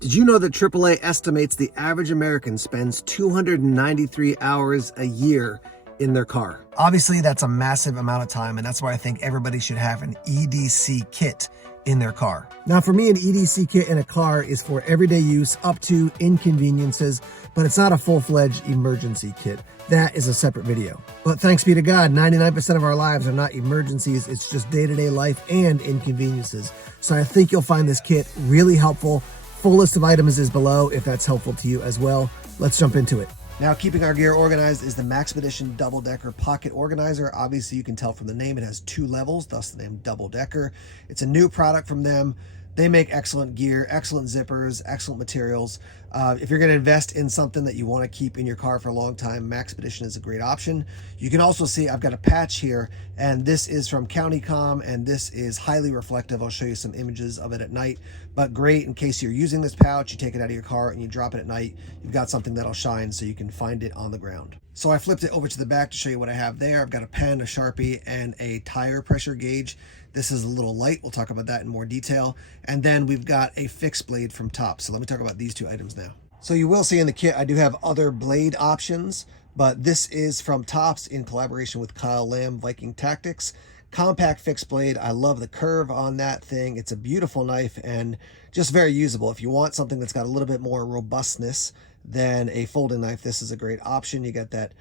Did you know that AAA estimates the average American spends 293 hours a year in their car? Obviously, that's a massive amount of time, and that's why I think everybody should have an EDC kit in their car. Now, for me, an EDC kit in a car is for everyday use up to inconveniences, but it's not a full-fledged emergency kit. That is a separate video. But thanks be to God, 99% of our lives are not emergencies. It's just day-to-day life and inconveniences. So I think you'll find this kit really helpful. Full list of items is below if that's helpful to you as well. Let's jump into it. Now, keeping our gear organized is the Maxpedition double-decker pocket organizer. Obviously, you can tell from the name it has 2 levels, thus the name double-decker. It's a new product from them. They make excellent gear, excellent zippers, excellent materials. If you're going to invest in something that you want to keep in your car for a long time, Maxpedition is a great option. You can also see I've got a patch here, and this is from CountyCom, and this is highly reflective. I'll show you some images of it at night, but great in case you're using this pouch, you take it out of your car and you drop it at night, you've got something that'll shine so you can find it on the ground. So I flipped it over to the back to show you what I have there. I've got a pen, a Sharpie, and a tire pressure gauge. This is a little light. We'll talk about that in more detail. And then we've got a fixed blade from Top. So let me talk about these 2 items now. So you will see in the kit, I do have other blade options, but this is from Tops in collaboration with Kyle Lamb, Viking Tactics. Compact fixed blade. I love the curve on that thing. It's a beautiful knife and just very usable. If you want something that's got a little bit more robustness than a folding knife, this is a great option. You get that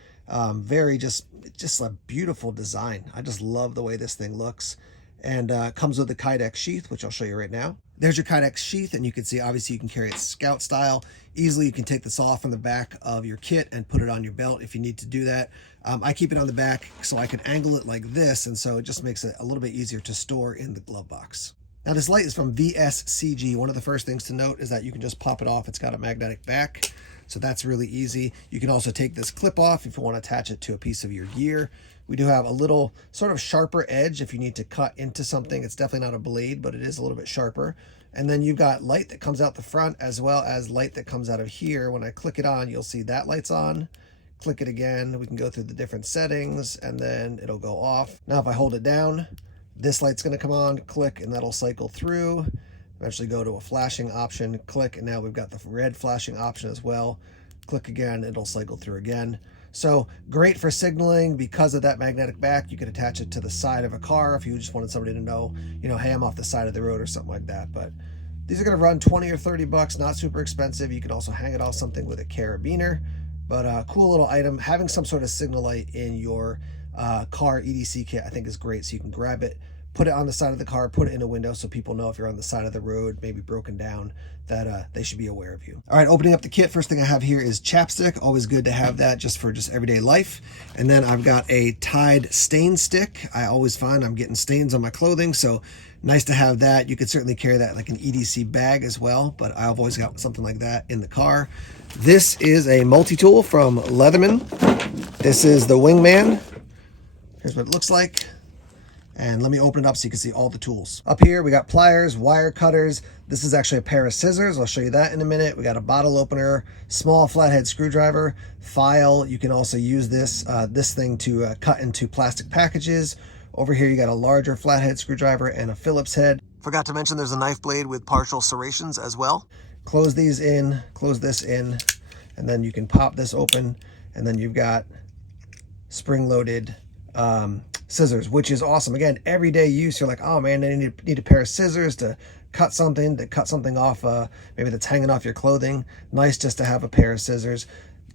very just a beautiful design. I just love the way this thing looks. And comes with the Kydex sheath, which I'll show you right now. There's your Kydex sheath, and you can see obviously you can carry it scout style easily. You can take this off from the back of your kit and put it on your belt if you need to do that. I keep it on the back so I can angle it like this, and so it just makes it a little bit easier to store in the glove box. Now, this light is from VSCG. One of the first things to note is that you can just pop it off. It's got a magnetic back, so that's really easy. You can also take this clip off if you want to attach it to a piece of your gear. We do have a little sort of sharper edge if you need to cut into something. It's definitely not a blade, but it is a little bit sharper. And then you've got light that comes out the front as well as light that comes out of here. When I click it on, you'll see that light's on. Click it again. We can go through the different settings and then it'll go off. Now, if I hold it down, this light's going to come on, click, and that'll cycle through. Eventually go to a flashing option, click, and now we've got the red flashing option as well. Click again, it'll cycle through again. So great for signaling because of that magnetic back. You could attach it to the side of a car if you just wanted somebody to know, hey, I'm off the side of the road or something like that. But these are going to run 20 or 30 bucks, not super expensive. You can also hang it off something with a carabiner, but a cool little item. Having some sort of signal light in your car EDC kit, I think, is great. So you can grab it, put it on the side of the car, put it in a window so people know if you're on the side of the road, maybe broken down, that they should be aware of you. All right, opening up the kit, first thing I have here is chapstick. Always good to have that just for everyday life. And then I've got a Tide stain stick. I always find I'm getting stains on my clothing, so nice to have that. You could certainly carry that like an EDC bag as well, but I've always got something like that in the car. This is a multi-tool from Leatherman. This is the Wingman. Here's what it looks like. And let me open it up so you can see all the tools. Up here, we got pliers, wire cutters. This is actually a pair of scissors. I'll show you that in a minute. We got a bottle opener, small flathead screwdriver, file. You can also use this thing to cut into plastic packages. Over here, you got a larger flathead screwdriver and a Phillips head. Forgot to mention there's a knife blade with partial serrations as well. Close these in, close this in, and then you can pop this open, and then you've got spring-loaded scissors, which is awesome. Again, everyday use. You're like, oh man, I need a pair of scissors to cut something off, maybe that's hanging off your clothing. Nice just to have a pair of scissors.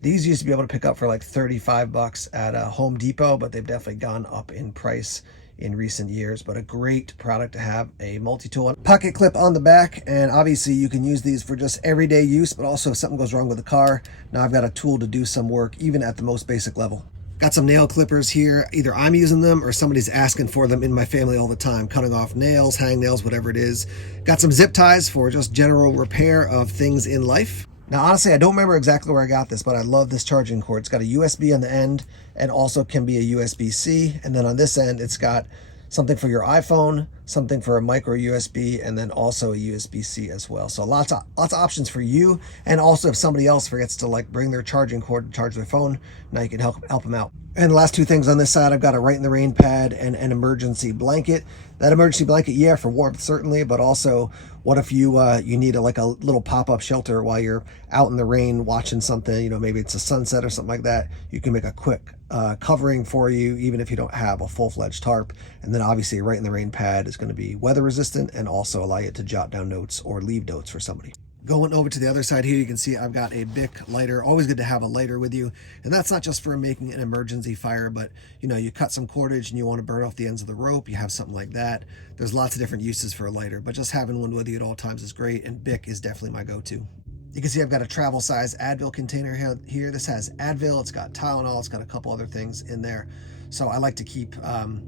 These used to be able to pick up for like 35 bucks at Home Depot, but they've definitely gone up in price in recent years. But a great product to have, a multi-tool. Pocket clip on the back, and obviously you can use these for just everyday use, but also if something goes wrong with the car, now I've got a tool to do some work even at the most basic level. Got some nail clippers here. Either I'm using them or somebody's asking for them in my family all the time, cutting off nails, hang nails, whatever it is. Got some zip ties for just general repair of things in life. Now, honestly, I don't remember exactly where I got this, but I love this charging cord. It's got a USB on the end and also can be a USB-C. And then on this end, it's got something for your iPhone, something for a micro USB, and then also a USB-C as well. So lots of options for you. And also if somebody else forgets to like bring their charging cord to charge their phone, now you can help them out. And the last two things on this side, I've got a Right in the Rain pad and an emergency blanket. That emergency blanket, yeah, for warmth certainly, but also what if you you need like a little pop-up shelter while you're out in the rain watching something, you know, maybe it's a sunset or something like that. You can make a quick covering for you, even if you don't have a full-fledged tarp. And then obviously a Right in the Rain pad is going to be weather resistant and also allow you to jot down notes or leave notes for somebody. Going over to the other side here, you can see I've got a Bic lighter. Always good to have a lighter with you. And that's not just for making an emergency fire, but you know, you cut some cordage and you want to burn off the ends of the rope, you have something like that. There's lots of different uses for a lighter, but just having one with you at all times is great, and Bic is definitely my go-to. You can see I've got a travel size Advil container here. This has Advil, it's got Tylenol, it's got a couple other things in there. So I like to keep,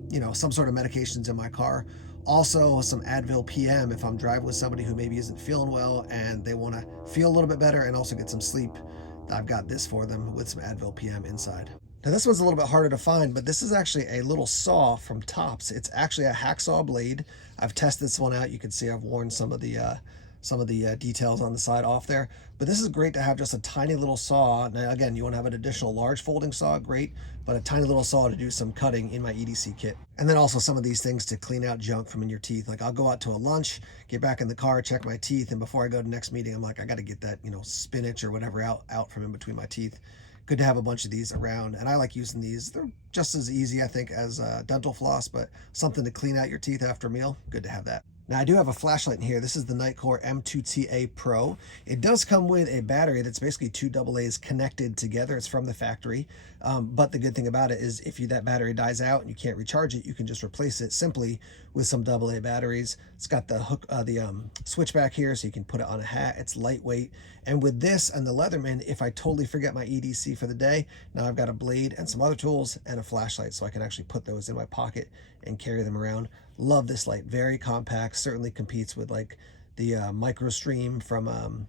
you know, some sort of medications in my car. Also some Advil PM if I'm driving with somebody who maybe isn't feeling well and they want to feel a little bit better and also get some sleep. I've got this for them with some Advil PM inside. Now this one's a little bit harder to find, but this is actually a little saw from Tops. It's actually a hacksaw blade. I've tested this one out. You can see I've worn some of the details on the side off there, but this is great to have just a tiny little saw. Now again, you want to have an additional large folding saw, great, but a tiny little saw to do some cutting in my EDC kit. And then also some of these things to clean out junk from in your teeth. Like I'll go out to a lunch, get back in the car, check my teeth, and before I go to the next meeting, I'm like, I got to get that, you know, spinach or whatever out from in between my teeth. Good to have a bunch of these around, and I like using these. They're just as easy, I think, as dental floss, but something to clean out your teeth after a meal, good to have that. Now I do have a flashlight in here. This is the Nitecore M2TA Pro. It does come with a battery that's basically two AA's connected together. It's from the factory. But the good thing about it is if that battery dies out and you can't recharge it, you can just replace it simply with some AA batteries. It's got the hook, switch back here, so you can put it on a hat. It's lightweight. And with this and the Leatherman, if I totally forget my EDC for the day, now I've got a blade and some other tools and a flashlight, so I can actually put those in my pocket and carry them around. Love this light, very compact, certainly competes with like the Micro Stream from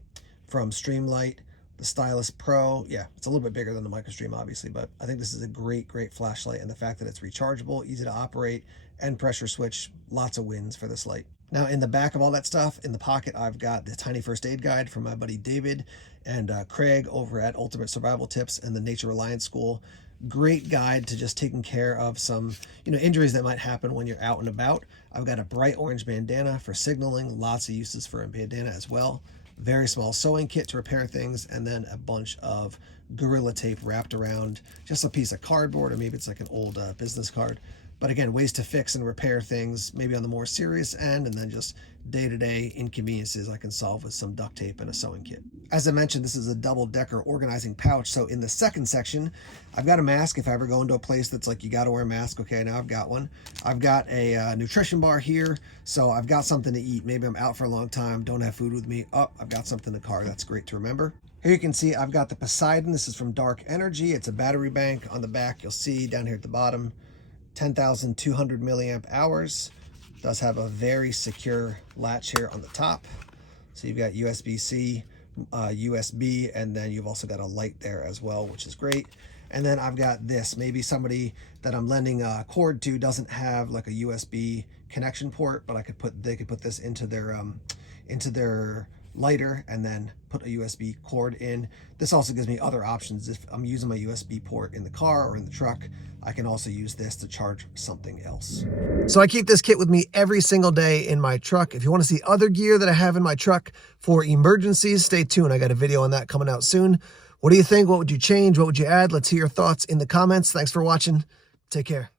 Streamlight, the Stylus Pro. Yeah, it's a little bit bigger than the Micro Stream, obviously, but I think this is a great flashlight, and the fact that it's rechargeable, easy to operate, and pressure switch, lots of wins for this light. Now in the back of all that stuff, in the pocket, I've got the Tiny First Aid Guide from my buddy David and Craig over at Ultimate Survival Tips and the Nature Reliance School. Great guide to just taking care of some, you know, injuries that might happen when you're out and about. I've got a bright orange bandana for signaling, lots of uses for a bandana as well. Very small sewing kit to repair things, and then a bunch of Gorilla Tape wrapped around just a piece of cardboard, or maybe it's like an old business card. But again, ways to fix and repair things, maybe on the more serious end, and then just day-to-day inconveniences I can solve with some duct tape and a sewing kit. As I mentioned, this is a double-decker organizing pouch. So in the second section, I've got a mask. If I ever go into a place that's like, you got to wear a mask, okay, now I've got one. I've got a nutrition bar here, so I've got something to eat. Maybe I'm out for a long time, don't have food with me. Oh, I've got something in the car. That's great to remember. Here you can see I've got the Poseidon. This is from Dark Energy. It's a battery bank. On the back, you'll see down here at the bottom, 10,200 milliamp hours. Does have a very secure latch here on the top. So you've got USB-C, USB, and then you've also got a light there as well, which is great. And then I've got this. Maybe somebody that I'm lending a cord to doesn't have like a USB connection port, but they could put this into their lighter and then put a USB cord in. This also gives me other options. If I'm using my USB port in the car or in the truck, I can also use this to charge something else. So I keep this kit with me every single day in my truck. If you want to see other gear that I have in my truck for emergencies, stay tuned. I got a video on that coming out soon. What do you think? What would you change? What would you add? Let's hear your thoughts in the comments. Thanks for watching. Take care.